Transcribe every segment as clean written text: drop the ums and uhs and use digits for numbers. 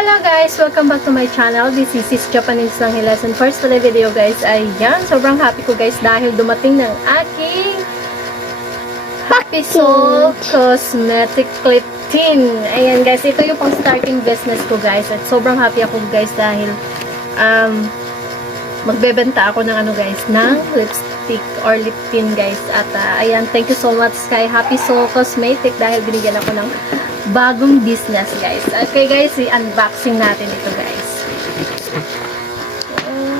Hello guys! Welcome back to my channel. This is Japanese lang lesson. First pala video guys, ayan. Sobrang happy ko guys dahil dumating ng aking Happy Soul Cosmetic Clip Tin. Ayan guys, ito yung pang starting business ko guys. At sobrang happy ako guys dahil magbebenta ako ng ano guys, ng lipstick or lip tint guys. At ayan, thank you so much kay Happy Soul Cosmetic dahil binigyan ako ng bagong business guys. Okay guys, i-unboxing natin ito guys.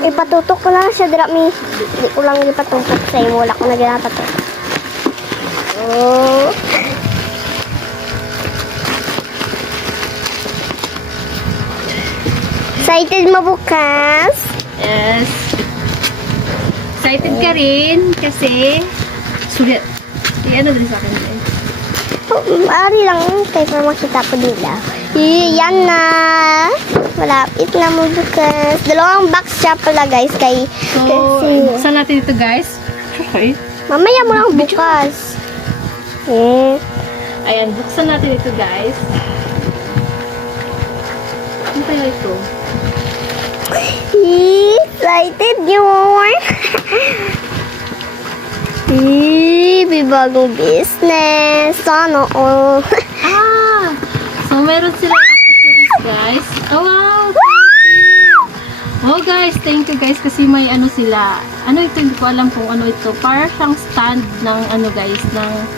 Ipatutok ko lang siya dira mi. Di ko lang ipatutok sa imo, wala ko na ginatatok. Oh. Excited mo bukas? Yes. Excited ka rin kasi sulit. Ano din sa akin guys. Ari lang kay para makita ko nila. Yan na. Malapit na mo bukas. Dalawang box siya pala guys kay So, kasi buksan natin ito guys. Okay. mamaya mo lang bukas. Ayan, buksan natin ito guys. Ano kaya ito? Excited yun. May bagong business. Sana all. So meron silang accessories guys. Oh wow! Oh guys, thank you guys kasi may ano sila. Ano ito? Hindi ko alam kung ano ito. Para siyang stand ng ano guys,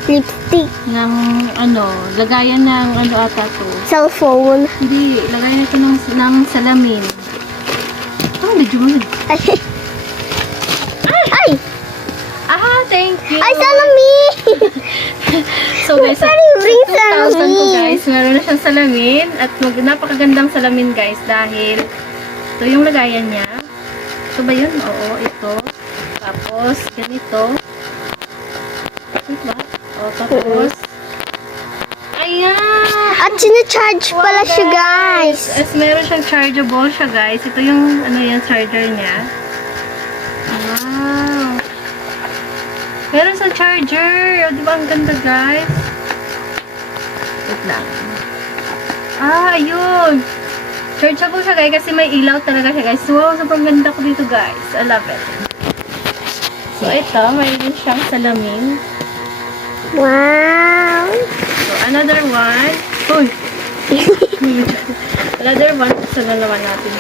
Lipstick. ng ano, lagayan ng ano ata to. Cellphone. Hindi, lagayan ito ng salamin. Medyo mahal. Ay! Thank you! Ay, salami! So guys, sa Bring 2,000 ko salamin. guys, meron na siyang salamin at napakagandang salamin guys dahil ito yung lagayan niya. Ito ba yun? Oo, ito. Tapos, ganito. Ito ba? O, tapos, ayan! At sinacharge pala siya guys. As meron siyang chargeable siya guys. Ito yung ano yan, charger niya. Wow! Meron sa charger. O, di ba ang ganda guys? Wait lang. Ayun! Chargeable siya guys kasi may ilaw talaga siya guys. Wow, sobrang ganda ko dito guys. I love it. So, ito, mayroon siyang salamin. Wow! So, another one. Uy! Another one. Sa naman natin.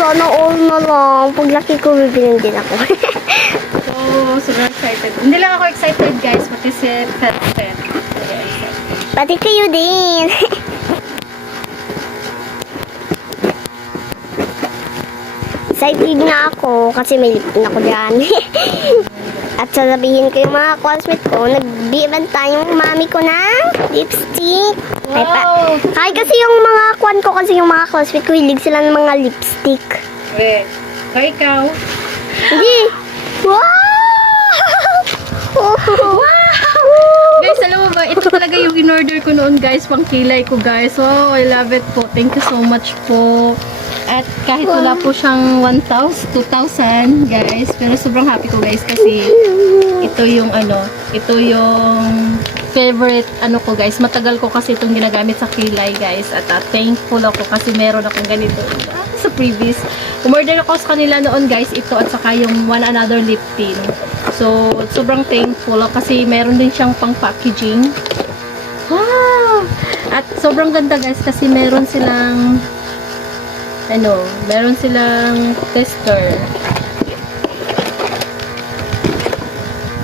Sana all na lang. Paglaki ko, bibilin din ako. So, sobrang excited. Hindi lang ako excited guys, pati si Pet. Pati kayo din. Excited na ako kasi may lipin ako dyan. At sasabihin ko yung mga classmates ko, nagbibenta yung mami ko ng lipstick. Wow! Kahit kasi yung mga kwan ko, kasi yung mga classmates ko, hilig sila ng mga lipstick. Wait. So, ikaw? Hindi. Wow! Wow! Guys, alam mo ba, ito talaga yung in-order ko noon guys, pang kilay ko guys. Wow, I love it po. Thank you so much po. At kahit wala po siyang 1,000, 2,000 guys, pero sobrang happy ko guys kasi ito yung ano, ito yung favorite ano ko guys. Matagal ko kasi itong ginagamit sa kilay guys. At thankful ako kasi meron akong ganito sa previous. Umorder ako sa kanila noon guys, ito at saka yung one another lip tint. So, sobrang thankful ako kasi meron din siyang pang packaging. Wow! At sobrang ganda guys kasi meron silang ano, meron silang tester.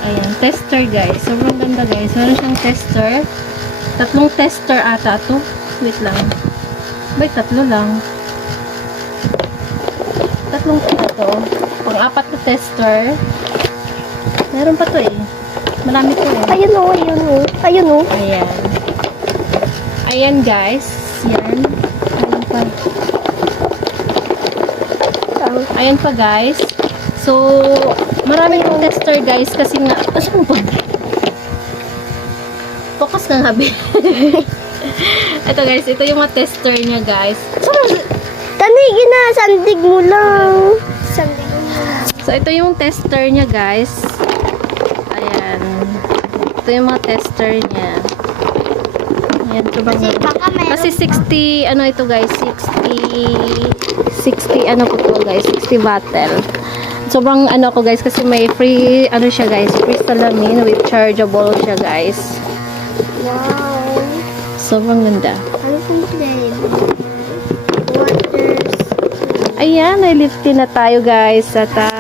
Ayan, tester guys. Sobrang ganda guys. Meron siyang tester. Tatlong tester ata to. Wait lang. Bay, tatlo lang. Tatlong to. Pang-apat na tester. Meron pa to eh. Marami to eh. Ayun o, ayun o. Ayun o. Ayan. Ayan guys. Yan. Ayan pa. Ayan pa guys. So, marami yung tester guys kasi nga, saan ba? Focus na nga ba? Ito guys, ito yung mga tester niya guys. Tanigin na, sandig mo lang. Sandig mo lang. So, ito yung tester niya guys. Ayan. Ito yung mga tester niya. Yan, sobrang Kasi ganda. baka meron Kasi 60, ano ito guys, 60 ano po to guys, 60 bottle. Sobrang ano ko guys, kasi may free, ano siya guys, free salamin with chargeable siya guys. Wow. Sobrang ganda. Ano pong babe? Waters. Ayan, naliftin na tayo guys sa taas.